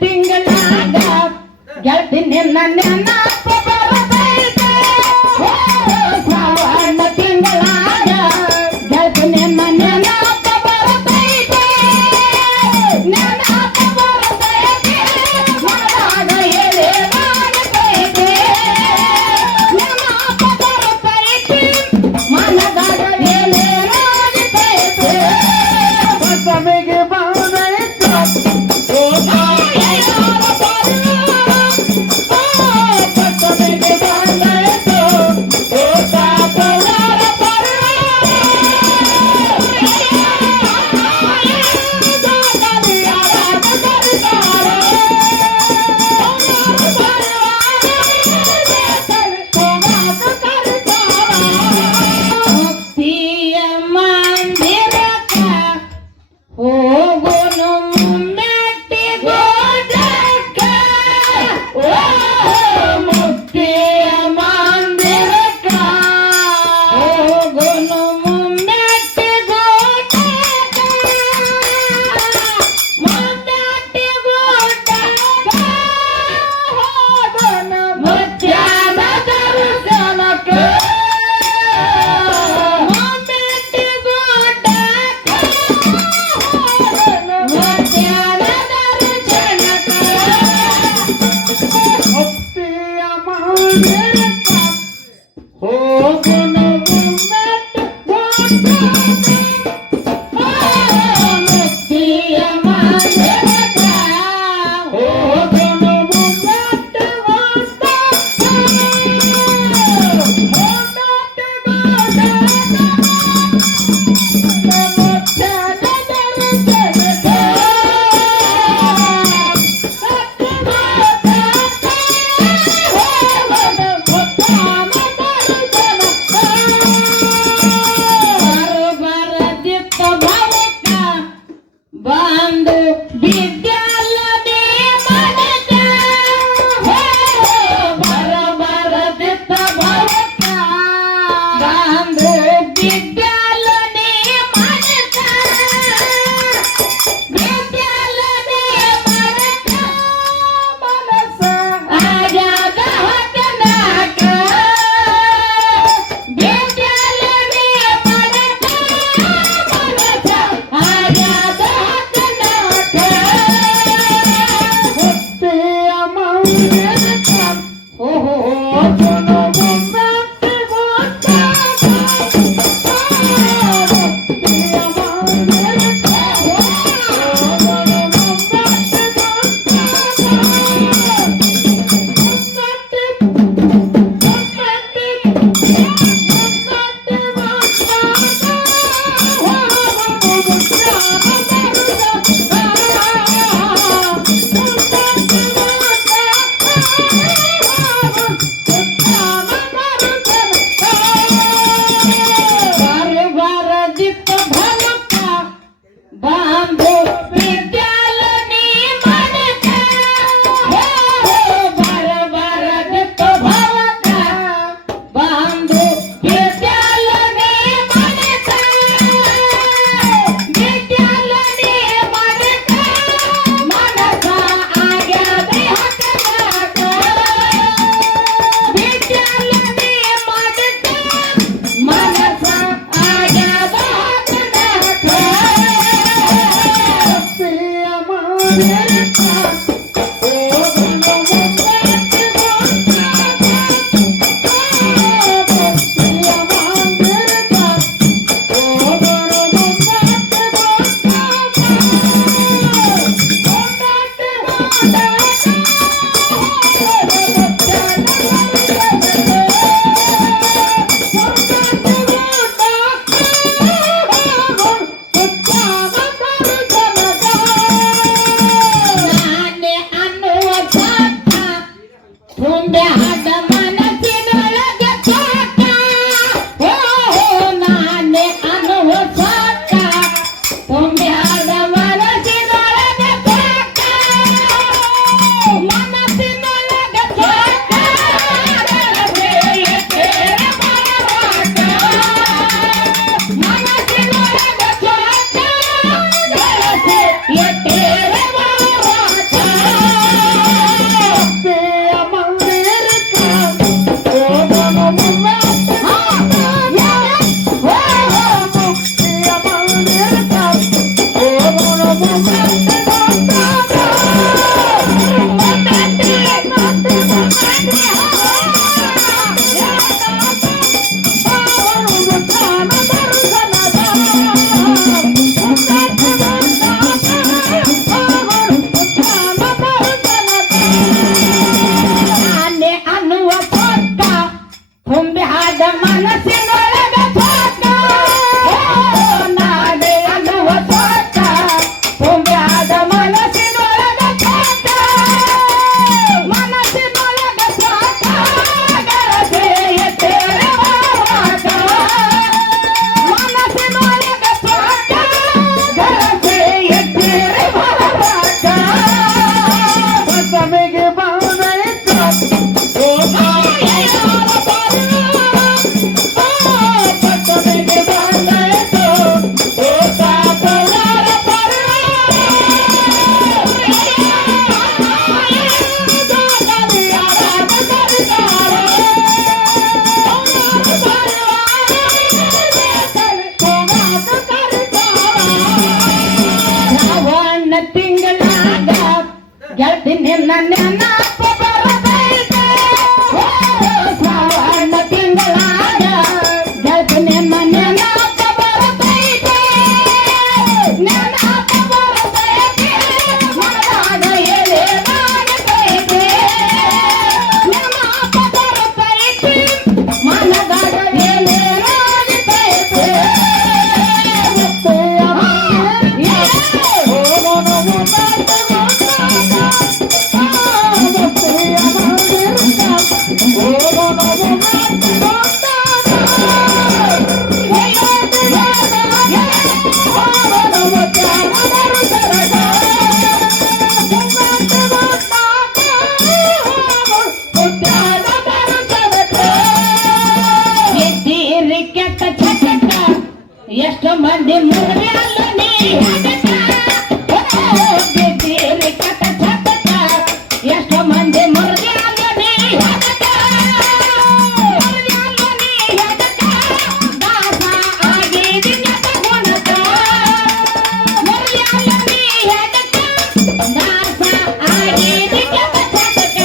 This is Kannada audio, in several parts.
ತಿಂಗಳಾಗ ಗೆಳತಿ ನಿನ್ನ ನೆನಪು ಬರತೈತೆ ಶ್ರಾವಣ ತಿಂಗಳಾಗ ಗೆಳತಿ ನಿನ್ನ ನೆನಪು ಬರತೈತೆ ನೆನಪು ಬರತೈತೆ ಮನದಾಗ ಎಲೆ ಮಾಡತೈತೆ ನೆನಪು ಬರತೈತೆ ಮನದಾಗ ಎಲೆ ಮಾಡತೈತೆ ಬಸವಿಗೆ ಪಂಚಮಿಗೆ ಬಂದೈತು ಪಂಚಮಿಗೆ ಬಂದೈತು ಶ್ರಾವಣ ತಿಂಗಳಾಗ ಗೆಳತಿ ನಿನ್ನ ನೆನಪ ಬರತೈತೆ. ಶ್ರಾವಣ ತಿಂಗಳಾಗ ಗೆಳತಿ ನಿನ್ನ ನೆನಪ ಬರತೈತೆ. ನೆನಪ ಬರತೈತೆ, ಮನದಾಗ ಎಲೆ ಮಾಡತೈತೆ. ನೆನಪ ಬರತೈತೆ, ಮನದಾಗ ಎಲೆ ಮಾಡತೈತೆ. ಎದ್ದೀರಿ ಕೆಟ್ಟ ಚಟಕ ಎಷ್ಟು ಮಂದಿ ಮುರಿದೆ ಅಲ್ಲ ನೀ ಹಠಕ. ಎದ್ದೀರಿ ಕೆಟ್ಟ ಚಟಕ ಎಷ್ಟು ಮಂದಿ ಮುರಿದೆ ಅಲ್ಲ ನೀ ಹಠಕ. ಮುರಿದೆ ಅಲ್ಲ ನೀ ಹಠಕ, ದಾಸ ಆಗಿದಿ ಕೆಟ್ಟ ಗುಣಕ. ಮುರಿದೆ ಅಲ್ಲ ನೀ ಹಠಕ, ದಾಸ ಆಗಿದಿ ಕೆಟ್ಟ ಚಟಕ.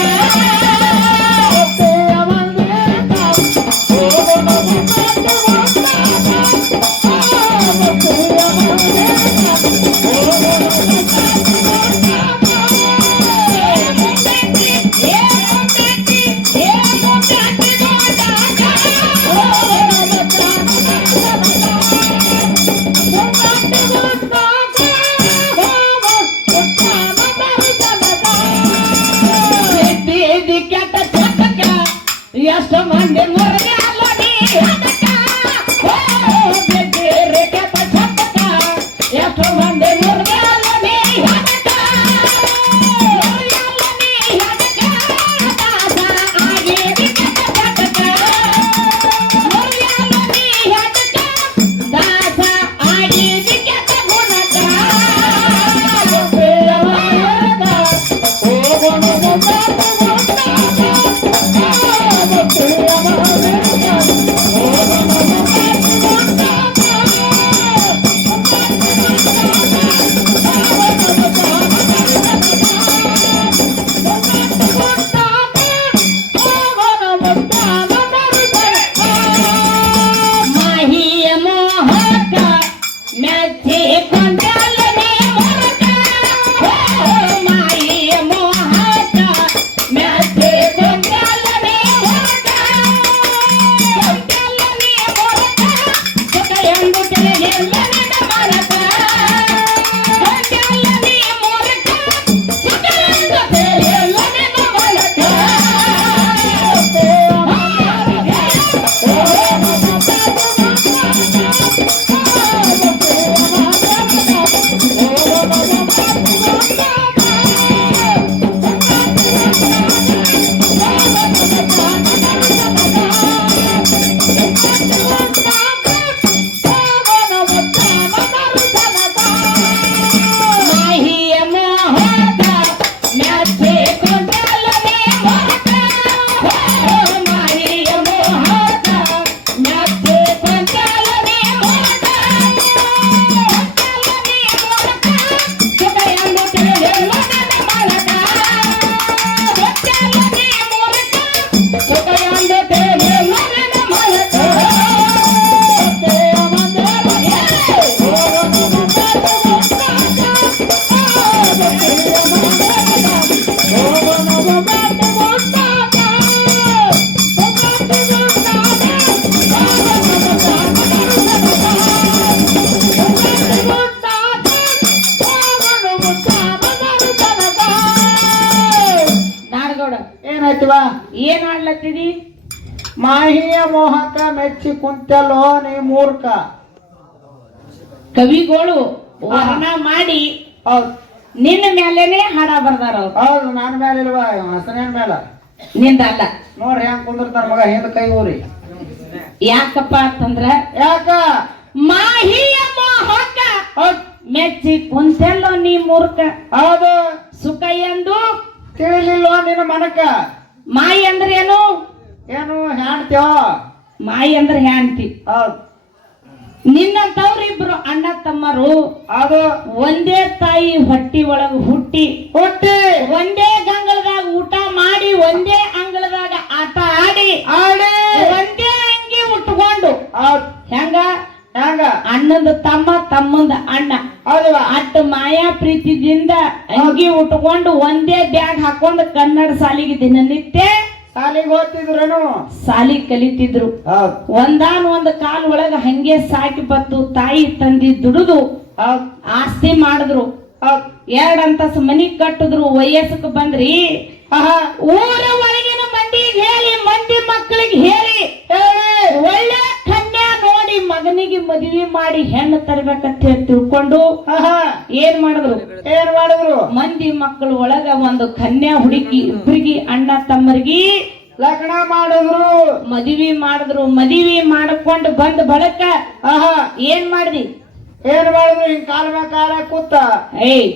ಎಷ್ಟು ಮಂದಿ ಮುರಿದೆ ಅಲ್ಲ ನೀ ಹಠಕ. ಬಿದ್ದಿರಿ ಕೆಟ್ಟ ಚಟಕ ಎಷ್ಟು ಮಂದಿ ಮುರಿದೆ ಅಲ್ಲ ನೀ ಹಠಕ. ಮುರಿದೆ ಅಲ್ಲ ನೀ ಹಠಕ, ದಾಸ ಆಗಿದಿ ಕೆಟ್ಟ ಚಟಕ. ಮುರಿದೆ ಅಲ್ಲ ನೀ ಹಠಕ, ದಾಸ ಆಗಿದಿ ಕೆಟ್ಟ ಗುಣಕ. ಮಾಹಿಯ ಮೋಹಕ ಮೆಚ್ಚಿ ಕೊಂಡಲನೆ ಮೊರಕ. ಮಾಹಿಯ ಮೋಹಕ ಮೆಚ್ಚಿ ಕೊಂಡಲನೆ ಮೊರಕ. ಕೊಂಡಲನೆ ಮೊರಕ, ಸುಖ ಎಂದು ತಿಳಿದಿಲ್ಲ ನಿನ್ನ ಮರಕ. ಕೊಂಡಲನೆ ಮೊರಕ, ಸುಖ ಎಂದು ತಿಳಿದಿಲ್ಲ ನಿನ್ನ ಮರಕ. ಮಾಹಿಯ ಮೋಹಕ ಮೆಚ್ಚಿ ಕೊಂಡಲನೆ ಮೊರಕ. ಮಾಹಿಯ ಮೋಹಕ ಮೆಚ್ಚಿ ಕೊಂಡಲನೆ ಮೊರಕ. ಕೊಂಡಲನೆ ಮೊರಕ, ಸುಖ ಎಂದು ತಿಳಿದಿಲ್ಲ ನನ್ನ ಮರಕ. ಕೊಂಡಲನೆ ಮೊರಕ, ಸುಖ ಎಂದು ತಿಳಿದಿಲ್ಲ ನನ್ನ ಮರಕ. ನಾಡಗೌಡ ಏನಾಯ್ತವ? ಏನ್ ಮಾಡ್ಲತ್ತಿದಿ? ಮಾಹಿಯ ಮೋಹಕ ಮೆಚ್ಚಿ ಕುಂತಲ್ಲೋ ನೀ ಮೂರ್ಖ. ಕವಿಗಳು ವರ್ಣ ಮಾಡಿ ಹೌದ್ ನಿನ್ನ ಮೇಲೇನೆ ಹಾಡ ಬರ್ದಾರ ಅವ್ರು. ಹೌದು ನನ್ನ ಮೇಲೆ ಇಲ್ವಾ ಹಸನೇನ್ ಮೇಲ ನಿಂದಲ್ಲ. ನೋಡ್ರಿ ಹೆಂಗ್ ಕುಂದಿರ್ತಾರ ಮಗ ಹಿಂದ ಕೈ ಊರಿ. ಯಾಕಪ್ಪ ಅಂತಂದ್ರ ಯಾಕ ಮಾಹಿಯ ಮೋಹಕ ಹೌದ್ ಮೆಚ್ಚಿ ಕುಂತೆಲ್ಲೋ ನೀ ಮೂರ್ಖ. ಹೌದು ಸುಖ ಎಂದು ತಿಳಿಲಿಲ್ವಾ ನಿನ್ನ ಮನಕ ಮಾಯಿ ಅಂದ್ರೆ ಏನು? ಏನು ಹೇಳ್ತೇವ ಮಾಯಿ ಅಂದ್ರೆ ಹ್ಯಾಂತಿ. ಹೌದ್ ನಿನ್ನಂತವ್ರಿಬ್ರು ಅಣ್ಣ ತಮ್ಮರು ಅದು ಒಂದೇ ತಾಯಿ ಹೊಟ್ಟಿ ಒಳಗ ಹುಟ್ಟಿ ಹುಟ್ಟಿ ಒಂದೇ ಗಂಗಳದಾಗ ಊಟ ಮಾಡಿ ಒಂದೇ ಅಂಗಳದಾಗ ಆಟ ಆಡಿ ಆಡಿ ಒಂದೇ ಅಂಗಿ ಉಟ್ಕೊಂಡು ಹೌದ್ ಹೆಂಗ ಹೆಂಗ ಅಣ್ಣಂದ ತಮ್ಮ ತಮ್ಮಂದ ಅಣ್ಣ ಹೌದವಾ ಅಟ್ಟ ಮಾಯಾ ಪ್ರೀತಿದಿಂದ ಅಂಗಿ ಉಟ್ಕೊಂಡು ಒಂದೇ ಬ್ಯಾಗ್ ಹಾಕೊಂಡು ಕನ್ನಡ ಶಾಲಿಗೆ ದಿನನಿತ್ಯ ಶಾಲಿಗೆ ಓದ್ತಿದ್ರೇನು ಶಾಲಿ ಕಲಿತಿದ್ರು. ಹೌದ್ ಒಂದ್ ಕಾಲ ಒಳಗ ಹಂಗೆ ಸಾಕಿ ಬತ್ತು ತಾಯಿ ತಂದಿ ದುಡಿದು ಹೌದ್ ಆಸ್ತಿ ಮಾಡಿದ್ರು. ಹೌದ್ 2 ಅಂತಸ್ತು ಮನಿ ಕಟ್ಟಿದ್ರು. ವಯಸ್ಸಕ್ಕೆ ಬಂದ್ರಿ ಆಹಾ ಊರ ಒಳಗಿನ ಮಂದಿಗೆ ಹೇಳಿ ಮಂದಿ ಮಕ್ಕಳಿಗೆ ಹೇಳಿ ಒಳ್ಳೆ ಕನ್ಯಾ ನೋಡಿ ಮಗನಿಗೆ ಮದುವೆ ಮಾಡಿ ಹೆಣ್ಣು ತರಬೇಕಂತ ಹೇಳಿ ತಿಳ್ಕೊಂಡು ಆಹಾ ಏನ್ ಮಾಡಿದ್ರು? ಏನ್ ಮಾಡಿದ್ರು ಮಂದಿ ಮಕ್ಕಳು ಒಳಗ ಒಂದು ಕನ್ಯಾ ಹುಡುಕಿ ಇಬ್ಬರಿಗೆ ಅಣ್ಣ ತಮ್ಮರಿಗೆ ಲಗ್ನ ಮಾಡಿದ್ರು ಮದುವೆ ಮಾಡಿದ್ರು. ಮದುವೆ ಮಾಡ್ಕೊಂಡು ಬಂದ ಬಳಕ ಆಹಾ ಏನ್ ಮಾಡ್ದಿ? ಏನ್ ಮಾಡಿದ್ರು ಹಿಂಗ್ ಕಾಲ ಮ್ಯಾಲ ಕಾಲ ಕೂತ ಏಯ್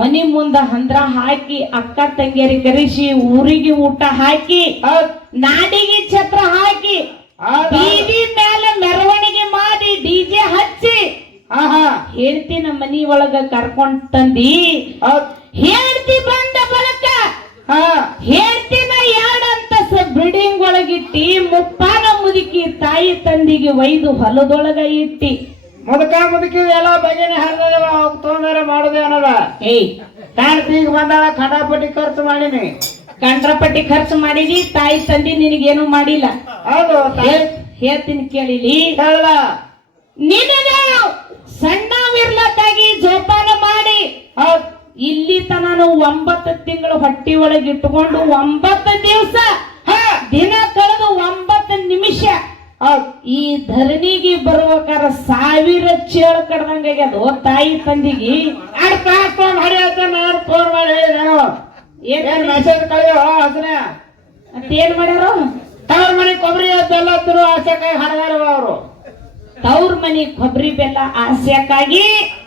ಮನಿ ಮುಂದ ಹಂದ್ರ ಹಾಕಿ ಅಕ್ಕ ತಂಗಿಯರಿ ಕರೆಸಿ ಊರಿಗೆ ಊಟ ಹಾಕಿ ಹೌದ್ ನಾಡಿಗೆ ಛತ್ರ ಹಾಕಿ ಹೌದ್ ಬೀದಿ ಮೇಲೆ ಮೆರವಣಿಗೆ ಮಾಡಿ ಡಿಜೆ ಹಚ್ಚಿ ಆಹಾ ಹೇಳ್ತಿ ನಮ್ಮ ಮನಿ ಒಳಗ ಕರ್ಕೊಂಡ್ ತಂದಿ. ಹೌದ್ ಹೇಳ್ತಿ ಬಂದ ಬಳಕ ಹಾ ಹೇಳ್ತಿನ 2 ಅಂತಸ್ತ ಬಿಲ್ಡಿಂಗ್ ಒಳಗಿಟ್ಟಿ ಮುಪ್ಪಾನ ಮುದುಕಿ ತಾಯಿ ತಂದಿಗೆ ಒಯ್ದು ಹೊಲದೊಳಗ ಇಟ್ಟಿ ಮುದುಕಿ ಎಲ್ಲ ಬಗೆನೆ ಹರಿದವ ತೊಂದರೆ ಮಾಡುದೇ ಅನ್ನೋದ ಏಯ್ ಕಾಣ್ತಿ ಈಗ ಬಂದಾಳ ಖಂಡಾಪಟ್ಟಿ ಖರ್ಚು ಮಾಡೀನಿ ಕಂಡ್ರಪಟ್ಟಿ ಖರ್ಚು ಮಾಡಿದಿ. ತಾಯಿ ತಂದಿ ನಿನಗೇನು ಮಾಡಿಲ್ಲ. ಹೌದು ಹೇಳ್ತೀನಿ ಕೇಳಿಲಿ. ಹೇಳ ನಿನಗ ಸಣ್ಣವಿರ್ಲಕ್ಕಾಗಿ ಜೋಪಾನ ಮಾಡಿ ಹೌದ್ ಇಲ್ಲಿ ತನನು 9 ತಿಂಗಳು ಹೊಟ್ಟಿ ಒಳಗೆ ಇಟ್ಟುಕೊಂಡು 9 ದಿವಸ ದಿನ ಕಳೆದು 9 ನಿಮಿಷ ಹೌದ್ ಈ ಧರಣಿಗೆ ಬರ್ಬೇಕಾರ 1000 ಚೇಳು ಕಡ್ದಂಗಾಗ್ಯದು ತಾಯಿ ತಂದಿಗೆ. ಹರಿಯತ್ತ ನಾನು ಫೋನ್ ಮಾಡಿ ನಾನು ಏನ್ ಮೆಸೇಜ್ ಕಳಿಯೋ ಹಸನೆ ಮತ್ತೇನ್ ಮಾಡ್ಯಾರ? ಅವ್ರ ಮನೆ ಕೊಬ್ಬರಿ ಬೆಲ್ಲ ತಿರು ಆಸೆಕಾಯಿ ಹಡದಾರ ಅವರು ತವ್ರ ಮನಿ ಕೊಬ್ಬರಿ ಬೆಲ್ಲ ಆಸೆಕ್ಕಾಗಿ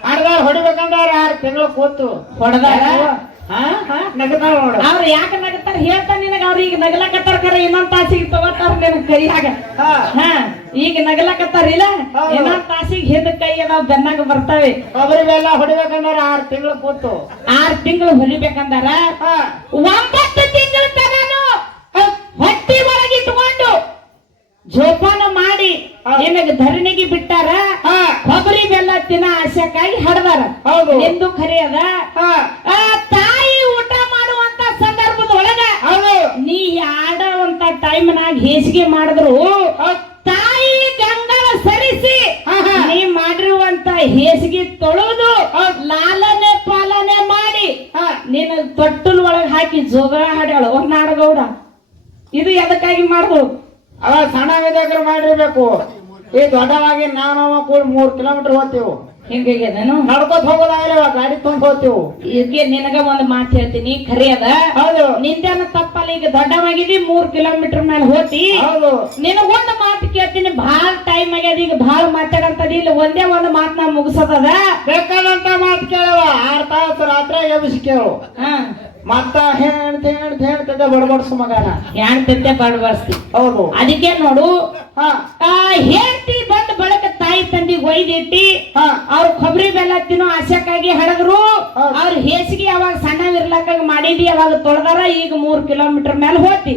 ಹಡದಾರ ಹೊಡಿಬೇಕಂದ್ರ 6 ತಿಂಗಳು ಕೂತು ಹೊಡೆದಾರ. ನಗತಾಳ ನೋಡ ಅವ್ರ ಯಾಕ ನಗತಾರ ಹೇಳ್ತಾರ ನಿನಗ. ಅವ್ರ ಈಗ ನಗಲಕತ್ತಾರ ಖರೆ ಇನ್ನೊಂದ್ ತಾಸಿಗೆ ತಗೋತಾರ ನಿನ್ ಕೈಯಾಗ. ಈಗ ನಗಲಕತ್ತಾರ ಇಲ್ಲ ಇನ್ನೊಂದ್ ತಾಸಿಗೆ ಹಿಂದ ಕೈ ಅದಾವ ಬೆನ್ನಾಗ ಬರ್ತಾವೆ. ಕೊಬ್ಬರಿ ಬೆಲ್ಲ ಹೊಡಿಬೇಕಂದ್ರ 6 ತಿಂಗಳು ಕೂತು 6 ತಿಂಗಳು ಹೊಲಿಬೇಕಂದಾರ 9 ತಿಂಗಳ ತನನು ಹೊಟ್ಟಿ ಒಳಗೆ ಇಟ್ಕೊಂಡು ಜೋಪಾನ ಮಾಡಿ ನಿನಗ ಧರಣಿಗೆ ಬಿಟ್ಟಾರ. ಕೊಬ್ಬರಿ ಬೆಲ್ಲ ತಿನ್ನ ಆಸೆಕ್ಕಾಗಿ ಹಡದಾರ. ಎಂದು ಖರೆ ಅದ. ತಾಯಿ ಊಟ ಮಾಡುವಂತ ಸಂದರ್ಭದೊಳಗ ನೀ ಆಡುವಂತ ಟೈಮ್ನಾಗ ಹೇಸಿಗೆ ಮಾಡಿದ್ರು ತಾಯಿ ಗಂಗಳ ಸರಿಸಿ ನೀ ಮಾಡಿರುವಂತ ಹೇಸಿಗೆ ತೊಳೆದು ಲಾಲನೆ ಪಾಲನೆ ಮಾಡಿ ನಿನ್ನ ತೊಟ್ಟಲ್ ಒಳಗೆ ಹಾಕಿ ಜೋಗ ಹಾಡ್ಯಾಳು ನಾಡಗೌಡ. ಇದು ಎದಕ್ಕಾಗಿ ಮಾಡುದು? ಅವ ಸಣ್ಣ ವಿಧಾಕರು ಮಾಡಿರ್ಬೇಕು. ಈ ದೊಡ್ಡವಾಗಿ ನಾನು ಕೂಡ 3 ಕಿಲೋಮೀಟರ್ ಹೋಗ್ತೇವು. ಹಿಂಗೆ ನಾನು ನಡ್ಕೋತ ಹೋಗೋದಾಗಲಿ ಗಾಡಿ ತುಂಬ ಹೋಗ್ತೇವು. ಇದಕ್ಕೆ ನಿನಗ ಒಂದು ಮಾತು ಹೇಳ್ತೀನಿ ಖರೆ ಅದ. ಹೌದು ನಿಂದೇನ ತಪ್ಪಲ್ಲ. ಈಗ ದೊಡ್ಡವಾಗಿದಿ 3 ಕಿಲೋಮೀಟರ್ ಮೇಲೆ ಹೋತಿ. ಹೌದು ನಿನಗೊಂದು ಮಾತು ಕೇಳ್ತೀನಿ. ಬಹಳ ಟೈಮ್ ಆಗ್ಯದ. ಈಗ ಬಹಳ ಮಾತಾಡಂತದ ಇಲ್ಲ. ಒಂದೇ ಒಂದು ಮಾತು ನಾ ಮುಗಿಸೋದದ. ಬೇಕಾದಂತ ಮಾತು ಕೇಳವ 6 ತಾಸು ರಾತ್ರಿ ಎಬ್ಬಿಸಿ ಕೇಳು. ಮತ್ತ ಹೇಳ್ತಿದ್ದೆ ಬಡಬಡ್ಸು ಮಗನ ಹೇಳ್ತಿದ್ದೆ ಬಡಬಡ್ಸ್ತಿ. ಹೌದು ಅದಕ್ಕೆ ನೋಡು ಹೇಳ್ತಿ ಬಂದ ಬಳಕ ತಾಯಿ ತಂದಿಗೆ ಒಯ್ದಿಟ್ಟಿ ಅವ್ರ ಕೊಬ್ಬರಿ ಬೆಲ್ಲ ತಿನ್ನೋ ಆಸೆಕ್ಕಾಗಿ ಹಡದ್ರು. ಅವ್ರ ಹೇಸಿಗೆ ಅವಾಗ ಸಣ್ಣವಿರ್ಲಕ್ಕಾಗಿ ಮಾಡಿದಿ. ಅವಾಗ ತೊಳೆದಾರ. ಈಗ 3 ಕಿಲೋಮೀಟರ್ ಮೇಲೆ ಹೋತಿ.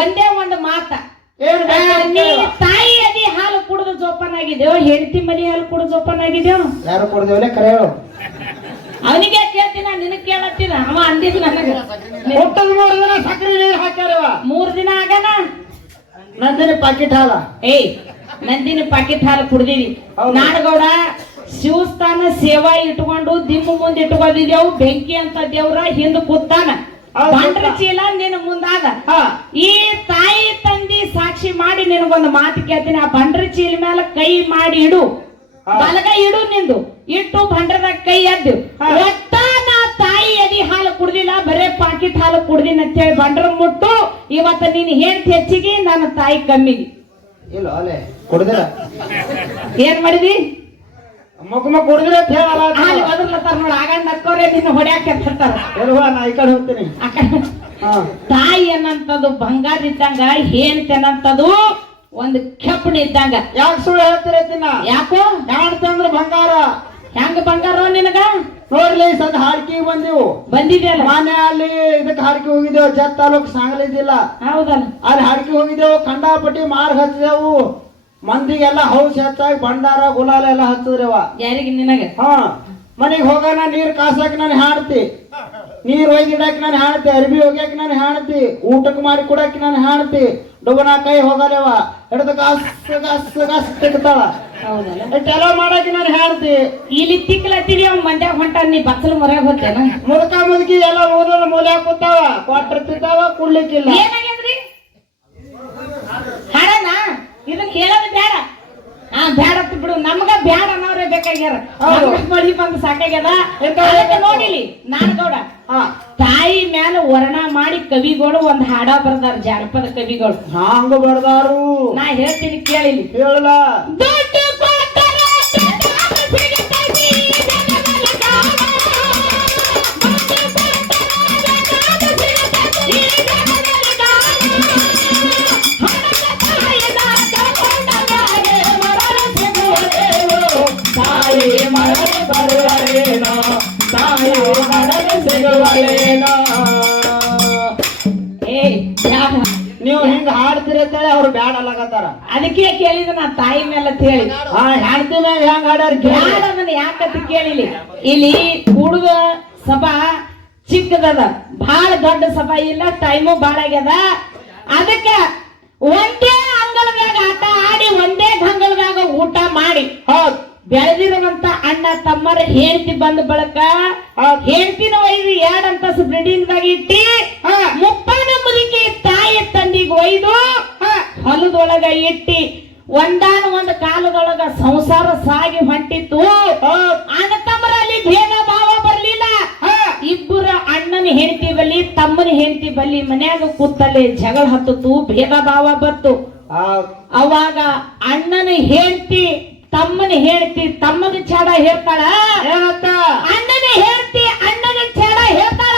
ಒಂದೇ ಒಂದು ಮಾತ ತಾಯಿ ಅದಿ ಹಾಲು ಕುಡಿದು ಜೋಪಾನ ಆಗಿದ್ದೇವ. ಹೆಂಡತಿ ಮನಿ ಹಾಲು ಕುಡಿದು ಜೋಪಾನ ಆಗಿದ್ದೇವ. ಯಾರು ಕುಡ್ದೇವಲ್ಲ ಕರೆ ಹೇಳು. ಅವನಿಗೆ ಕೇಳ್ತೀನ ನಿನಗ್ ಕೇಳತ್ತೀನ. ಅವ ಅಂದಿದ್ ನನಗ ಹುಟ್ಟದ 3 ದಿನ ಸಕ್ಕರೆ ನೀರು ಹಾಕ್ಯಾರವ. 3 ದಿನ ಆಗನ ನಂದಿನಿ ಪಾಕಿಟ್ ಹಾಲ. ಏಯ್ ನಂದಿನಿ ಪಾಕಿಟ್ ಹಾಲು ಕುಡ್ದೀವಿ. ನಾಡಗೌಡ ಶಿವಸ್ಥಾನ ಸೇವಾ ಇಟ್ಕೊಂಡು ದಿಮ್ಮ ಮುಂದೆ ಇಟ್ಕೊಂಡಿದ್ದೇವು. ಬೆಂಕಿ ಅಂತ ದೇವ್ರ ಹಿಂದ ಕೂತಾನ. ಬಂಡ್ರ ಚೀಲ ನಿನ್ನ ಮುಂದಾದ. ಈ ತಾಯಿ ತಂದಿ ಸಾಕ್ಷಿ ಮಾಡಿ ನಿನಗೊಂದು ಮಾತು ಕೇಳ್ತೀನಿ. ಆ ಬಂಡ್ರ ಚೀಲ ಮೇಲೆ ಕೈ ಮಾಡಿ ಇಡು. ಬಲಗೈ ಇಡು. ನಿಂದು ಇಟ್ಟು ಬಂಡ್ರದಾಗ ಕೈ ಎದ್ದು ಒಟ್ಟ ನಾ ಎದಿ ಹಾಲು ಕುಡ್ದಿಲ್ಲ ಬರೇ ಪಾಕಿಟ್ ಹಾಲು ಕುಡ್ದಿನ ಅಂತೇಳಿ ಬಂಡ್ರ ಮುಟ್ಟು ಇವತ್ತ ನೀನ್ ಹೇಳ್ತಿ ಹೆಚ್ಚಿಗೆ ನನ್ನ ತಾಯಿ ಕಮ್ಮಿಗೆ ಇಲ್ಲ ಅಲೆ ಕುಡ್ದಿರ ಏನ್ ಮಾಡಿದಿ ಮುಖ ಕುಡ್ದಿರ ಅಂತ ಹೇಳಲ್ಲ ಹಾಲು ಬದರ್ಲತ್ತಾರ ನೋಡ ಆಗ ನಕ್ಕೋರೆ ನಿನ್ನ ಹೊಡ್ಯಾಕ ಎತ್ತಿರ್ತಾರ ನಾ ಈ ಕಡೆ ಹೋಗ್ತೀನಿ ತಾಯಿ ಅನ್ನಂತದು ಬಂಗಾರ ಇದ್ದಂಗ ಹೇಳ್ತೇನಂತದು ಒಂದು ಕೆಪ್ಪಣ ಇದ್ದಂಗ ಯಾಕೆ ಸುಳ್ಳು ಹೇಳ್ತಿರತ್ತಿನ ಯಾಕೋ ಅಂದ್ರೆ ಬಂಗಾರ ಹೆಂಗ ಬಂಗಾರ ನಿನಗ ನೋಡ್ಲಿ ಸದ್ ಹಾಡ್ಕಿಗೆ ಬಂದಿದ್ಯಲ್ಲ ಮಾನ್ಯ ಅಲ್ಲಿ ಇದಕ್ಕೆ ಹಾಡ್ಕಿ ಹೋಗಿದ್ದೇವು ಜತ್ ತಾಲೂಕ್ ಸಾಂಗ್ಲಿದ್ದಿಲ್ಲ ಹೌದಲ್ಲ ಅಲ್ಲಿ ಹಾಡ್ಕಿ ಹೋಗಿದ್ದೇವು ಕಂಡಾಪಟ್ಟಿ ಮಾರ್ಗ್ ಹಚ್ಚಿದೆವು ಮಂದಿಗೆಲ್ಲ ಹೌಸ್ ಹೆಚ್ಚಾಗಿ ಭಂಡಾರ ಗುಲಾಲ ಎಲ್ಲ ಹಚ್ಚದ್ರವ ಯಾರಿಗೆ ನಿನಗ ಮನೆಗೆ ಹೋಗೋಣ ನೀರ್ ಕಾಸಾಕ ನಾನು ಹಾಡ್ತಿ ನೀರ್ ಒಯ್ದಿಡಕ್ ನಾನು ಹಾಡ್ತಿ ಅರ್ಬಿ ಹೋಗ್ಯಾಕ ನಾನು ಹಾಡ್ತಿ ಊಟಕ್ಕೆ ಮಾಡಿ ಕೊಡಕ್ ನಾನು ಹಾಡ್ತಿ ಡೊಬನ ಕೈ ಹೋಗಲ್ಲವ ಹಿಡ್ದ ಕಾಸ್ ತಿಕ್ತಾಳ ಇಷ್ಟೆಲ್ಲ ಮಾಡಕ್ ನಾನು ಹಾಡ್ತಿ ಇಲ್ಲಿ ತಿಕ್ಲತ್ತೀವಿ ಅವ್ ಮಂದ್ಯಾಗ ಹೊಂಟ ನೀ ಬಚ್ಚಲು ಮರ್ಯಾಗ ಹೋಗ್ತೇನ ಮುದುಕಿ ಎಲ್ಲ ಓದೋದ ಮೂಲೆ ಕೂತಾವ ಕ್ವಾರ್ಟರ್ ತಿಂತಾವ ಕುಡ್ಲಿಕ್ಕಿಲ್ಲ ಏನಾಗ್ಯದ್ರಿ ಹಾಡಣ ಇದನ್ನ ಹೇಳೋದು ಬೇಡ ಬ್ಯಾಡ ಬಿಡು ನಮ್ಗ ಬ್ಯಾಡ ಅನ್ನೋರೇ ಬೇಕಾಗ್ಯಾರ ಮಳಿ ಬಂದು ಸಾಕಾಗ್ಯದ ನೋಡಿಲಿ ನಾಡಗೌಡ ತಾಯಿ ಮ್ಯಾಲ ವರ್ಣ ಮಾಡಿ ಕವಿಗಳು ಒಂದ್ ಹಾಡ ಬರ್ದಾರ ಜಾನಪದ ಕವಿಗಳು ಹಂಗ ಬರ್ದಾರು ನಾ ಹೇಳ್ತೀನಿ ಕೇಳಿಲಿ ಹೇಳಲ್ಲ ನೀವು ಹಿಂಗ ಹಾಡ್ತೀರಿ ಅಂತೇಳಿ ಅವ್ರು ಬ್ಯಾಡ ಅಲ್ಲಕತ್ತಾರ ಅದಕ್ಕೆ ಕೇಳಿದ ನಾ ತಾಯಿ ಮೇಲೆ ಹೇಳಿ ಹೆಣ್ತಿ ಮ್ಯಾಗ ಹೆಂಗ್ ಹಾಡ್ಯಾರ ಬ್ಯಾಡ ಅದನ್ನ ಯಾಕಂತ ಕೇಳಿಲಿ ಇಲ್ಲಿ ಕೂಡುವ ಸಭಾ ಚಿಕ್ಕದದ ಬಹಳ ದೊಡ್ಡ ಸಭಾ ಇಲ್ಲ ಟೈಮು ಬಾಳ ಆಗ್ಯದ ಅದಕ್ಕ ಒಂದೇ ಅಂಗಳದಾಗ ಆಟ ಆಡಿ ಒಂದೇ ಗಂಗಳದಾಗ ಊಟ ಮಾಡಿ ಹೌದ್ ಬೆಳೆದಿರುವಂತ ಅಣ್ಣ ತಮ್ಮರ ಹೇಳ್ತಿ ಬಂದ ಬಳಕ ಹೇಳ್ತಿನ ಒಯ್ದು ಎರಡಂತಸ್ ಬ್ರಿಡಿಂಗ್ ದಾಗ ಇಟ್ಟಿ ಮುಪ್ಪನ ಮುದುಕಿ ತಾಯಿ ತಂದಿಗೆ ಒಯ್ದು ಹೊಲದೊಳಗ ಇಟ್ಟಿ ಒಂದಾನ ಒಂದು ಕಾಲದೊಳಗ ಸಂಸಾರ ಸಾಗಿ ಹೊಂಟಿತ್ತು ಅಣ್ಣ ತಮ್ಮರಲ್ಲಿ ಭೇದ ಭಾವ ಬರ್ಲಿಲ್ಲ ಇಬ್ಬರ ಅಣ್ಣನ ಹೆಂಡತಿ ಬಲ್ಲಿ ತಮ್ಮನ ಹೆಂಡತಿ ಬಲ್ಲಿ ಮನ್ಯಾಗ ಕೂತಲ್ಲಿ ಜಗಳ ಹತ್ತಿತು ಭೇದ ಭಾವ ಬತ್ತು ಅವಾಗ ಅಣ್ಣನ ಹೆಂಡತಿ ತಮ್ಮನ ಹೇಳ್ತಿ ತಮ್ಮನ ಚಾಡ ಹೇಳ್ತಾಳ ಅಣ್ಣನ ಹೇಳ್ತಿ ಅಣ್ಣನ ಚಾಡ ಹೇಳ್ತಾಳ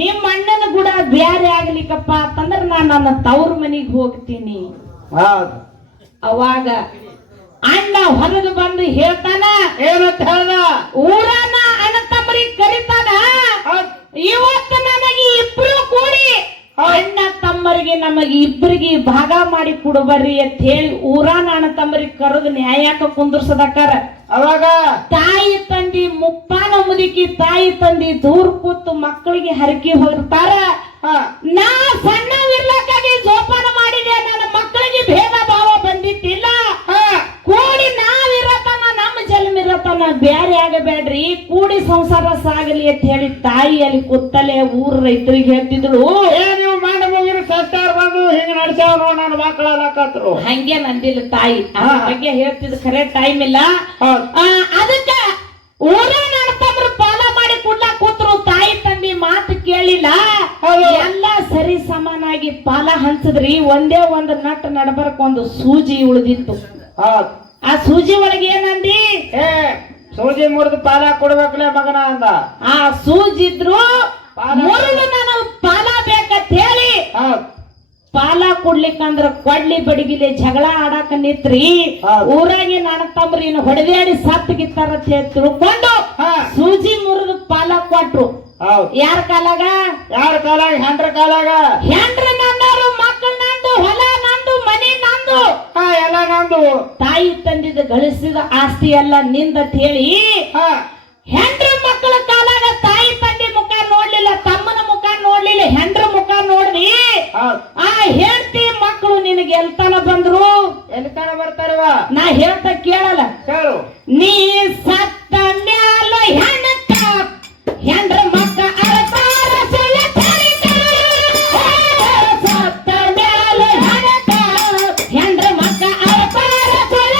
ನಿಮ್ಮ ಅಣ್ಣನ ಕೂಡ ಬ್ಯಾರೆ ಆಗ್ಲಿಕ್ಕಪ್ಪ ಅಂತಂದ್ರ ನಾನ್ ನನ್ನ ತವ್ರ ಮನಿಗ್ ಹೋಗ್ತೀನಿ ಅವಾಗ ಅಣ್ಣ ಹೊರಗೆ ಬಂದು ಹೇಳ್ತಾನ ಏನಂತ ಹೇಳ್ದ ಊರನ್ನ ಅಣ್ಣ ತಮ್ಮರಿಗೆ ಕರಿತಾನ ಇವತ್ತು ನನಗೆ ಇಬ್ರು ಕೂಡಿ ಅಣ್ಣ ತಮ್ಮರಿಗೆ ನಮಗೆ ಇಬ್ಬರಿಗೆ ಭಾಗ ಮಾಡಿ ಕೊಡಬರ್ರಿ ಅಂತ ಹೇಳಿ ಊರಾನ ಅಣ್ಣ ತಮ್ಮರಿಗೆ ಕರೆದು ನ್ಯಾಯಕ್ಕೆ ಕುಂದ್ರಸದಕ್ಕಾರ ಅವಾಗ ತಾಯಿ ತಂದಿ ಮುಪ್ಪಾನ ಮುದುಕಿ ತಾಯಿ ತಂದಿ ದೂರ ಕೂತು ಮಕ್ಕಳಿಗೆ ಹರಕಿ ಹೋಗಿರ್ತಾರ ನಾ ಸಣ್ಣವಿರ್ಲಕ್ಕಾಗಿ ಜೋಪಾನ ಮಾಡಿದೆ ನನ್ನ ಮಕ್ಕಳಿಗೆ ಭೇದ ಭಾವ ಬಂದಿತ್ತಿಲ್ಲ ಕೂಡಿ ನಾವಿರತನ ನಮ್ಮ ಜನ್ಮಿರತನ ಬ್ಯಾರೆ ಆಗಬೇಡ್ರಿ ಕೂಡಿ ಸಂಸಾರ ಸಾಗಲಿ ಅಂತ ಹೇಳಿ ತಾಯಿ ಅಲ್ಲಿ ಕೂತಲೆ ಊರ ರೈತರಿಗೆ ಹೇಳ್ತಿದ್ರು ನೀವು ಮಾಡಿ ಮುಗಿರಿ ಸಂಸ್ಕಾರ ಬಂದು ಹಿಂಗ ನಡೆಸ್ಯಾವ ನೋಡ್ ನನ್ನ ಮಕ್ಕಳಲ್ಲಕತ್ರು ಹಂಗೆ ನಂದಿಲ್ಲ ತಾಯಿ ಅದ್ರ ಬಗ್ಗೆ ಹೇಳ್ತಿದ್ ಖರೆ ಟೈಮ್ ಇಲ್ಲ ಅದಕ್ಕ ಊರ ನಡ್ತಂದ್ರ ಪಾಲ ಮಾಡಿ ಕುಡ್ಲಾ ಕೂತ್ರು ತಾಯಿ ತಂದಿ ಮಾತು ಕೇಳಿಲ್ಲ ಎಲ್ಲ ಸರಿ ಸಮಾನಾಗಿ ಪಾಲ ಹಂಚದ್ರಿ ಒಂದೇ ಒಂದು ನಟ್ ನಡಬರ್ಕ್ ಒಂದು ಸೂಜಿ ಉಳಿದಿತ್ತು ಆ ಸೂಜಿ ಒಳಗೆ ಏನಂದಿ ಸೂಜಿ ಮುರಿದು ಪಾಲ ಕೊಡ್ಬೇಕಲೇ ಮಗನ ಅಂದ ಆ ಸೂಜಿದ್ರು ಮುರಿದು ನಾನು ಪಾಲ ಬೇಕಂತ ಹೇಳಿ ಪಾಲ ಕೊಡ್ಲಿಕ್ಕಂದ್ರ ಕೊಡ್ಲಿ ಬಡಿಗಿಲೆ ಜಗಳ ಆಡಾಕ ನಿತ್ರಿ ಊರಾಗಿ ನನ್ನ ತಮ್ರಿ ಹೊಡೆದಾಡಿ ಸತ್ತಿಗಿತ್ತಾರ ತಿಳ್ಕೊಂಡು ಸೂಜಿ ಮುರಿದು ಪಾಲ ಕೊಟ್ರು ಯಾರ ಕಾಲಾಗ ಹೆಂಡ್ರ ಕಾಲಾಗ ಹೆಂಡ್ರ ನನ್ನವರು ಮಕ್ಕಳು ನಂದು ಹೊಲ ನಂದು ಮನೆ ನಂದು ಎಲ್ಲ ನಂದು ತಾಯಿ ತಂದಿದ ಗಳಿಸಿದ ಆಸ್ತಿ ಎಲ್ಲ ನಿಂದತ್ ಹೇಳಿ ಹೆಂಡ್ರ ಮಕ್ಕಳ ಕಾಲಾಗ ತಾಯಿ ತಂದೆ ಮುಖ ನೋಡ್ಲಿಲ್ಲ ತಮ್ಮನ ಮುಖ ನೋಡ್ಲಿಲ್ಲ ಹೆಂಡ್ರ ಮುಖ ನೋಡ್ದಿ ಆ ಹೇಳ್ತಿ ಮಕ್ಕಳು ನಿನಗೆ ಎಲ್ತಾನ ಬಂದ್ರು ಎಲ್ತಾನ ಬರ್ತಾರವ ನಾ ಹೇಳ್ತಾ ಕೇಳಲ್ಲ ಹೇಳು ನೀ ಸತ್ತ ಮ್ಯಾಲ ಹೆಂಡ್ರ ಮಕ್ಕ ಅಳತಾರ ಸುಳ್ಳ ಸತ್ತ ಮ್ಯಾಲ ಹೆಂಡ್ರ ಮಕ್ಕ ಅಳತಾರ ಸುಳ್ಳ